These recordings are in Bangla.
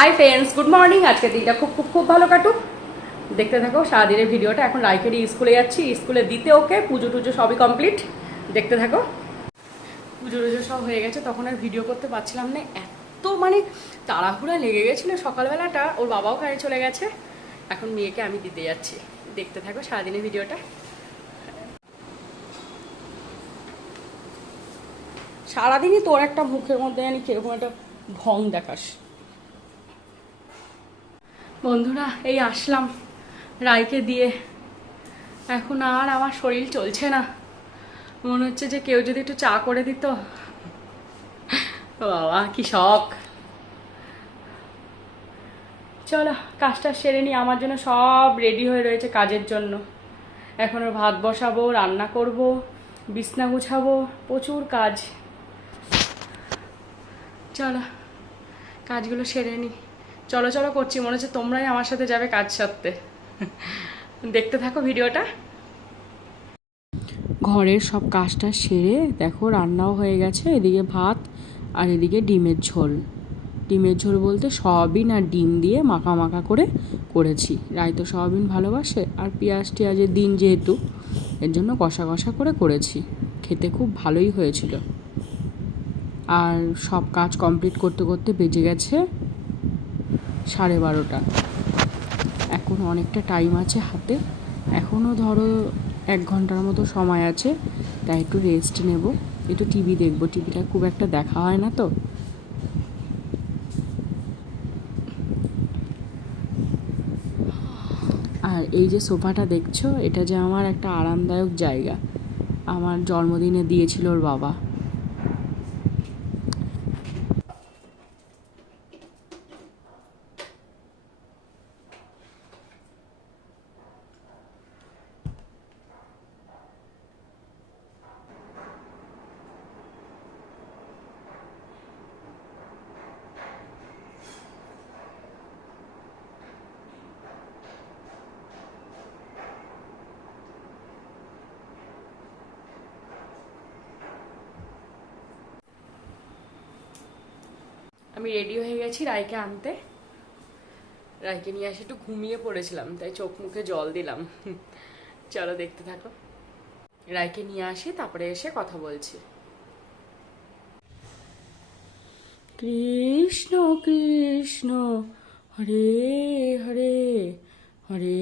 Hi friends, good morning. আজকে দিনটা খুব খুব খুব ভালো কাটুক। দেখতে থাকো সারাদিনের ভিডিওটা। এখন রাইকেরই স্কুলে যাচ্ছি, স্কুলে দিতে ওকে পুজো টুজো সবই কমপ্লিট। দেখতে থাকো। পুজো টুজো সব হয়ে গেছে, তখন আর ভিডিও করতে পারছিলাম না, এত মানে তাড়াহুড়া লেগে গেছিলো সকালবেলাটা। ওর বাবাও কাজে চলে গেছে, এখন মেয়েকে আমি দিতে যাচ্ছি। দেখতে থাকো সারাদিনের ভিডিওটা। সারাদিনই তোর একটা মুখের মধ্যে জানি কিরকম একটা ঢং দেখাস। বন্ধুরা, এই আসলাম রায়কে দিয়ে। এখন আর আমার শরীর চলছে না, মনে হচ্ছে যে কেউ যদি একটু চা করে দিত। বাবা কি শখ। চলো কাজটা সেরে নি, আমার জন্য সব রেডি হয়ে রয়েছে কাজের জন্য। এখন ওর ভাত বসাবো, রান্না করব, বিছনা গুছাবো, প্রচুর কাজ। চলো কাজগুলো সেরে নি। চলো চলো করছি, মনে হচ্ছে তোমরাই আমার সাথে যাবে কাজ সারতে। দেখতে থাকো ভিডিওটা। ঘরের সব কাজটা সেরে দেখো রান্নাও হয়ে গেছে। এদিকে ভাত আর এদিকে ডিমের ঝোল। ডিমের ঝোল বলতে সয়াবিন আর ডিম দিয়ে মাখা মাখা করে করেছি। রায় তো সয়াবিন ভালোবাসে, আর পেঁয়াজ টিয়াজের দিন যেহেতু, এর জন্য কষা কষা করে করেছি। খেতে খুব ভালোই হয়েছিল। আর সব কাজ কমপ্লিট করতে করতে বেজে গেছে 12:30। এখন অনেকটা টাইম আছে হাতে, এখনও ধরো 1 ঘন্টার মতো সময় আছে। তাই একটু রেস্ট নেব, একটু টিভি দেখবো। টিভিটা খুব একটা দেখা হয় না তো। আর এই যে সোফাটা দেখছো, এটা যে আমার একটা আরামদায়ক জায়গা, আমার জন্মদিনে দিয়েছিল ওর বাবা। আমি রেডি হয়ে গেছি রায়কে আনতে। রায়কে নিয়ে এসে একটু ঘুমিয়ে পড়েছিলাম, তাই চোখ মুখে জল দিলাম। চলো দেখতে থাকো। রায়কে নিয়ে আসি, তারপরে এসে কথা বলছি। কৃষ্ণ কৃষ্ণ হরে হরে, হরে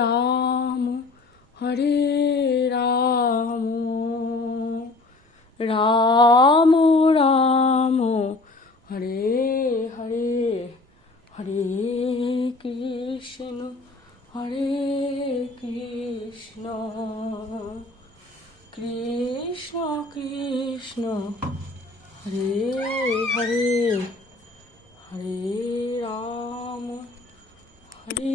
রাম হরে রাম, রাম রাম হরে হরে, হরে কৃষ্ণ হরে কৃষ্ণ, কৃষ্ণ কৃষ্ণ হরে হরে, হরে রাম হরে।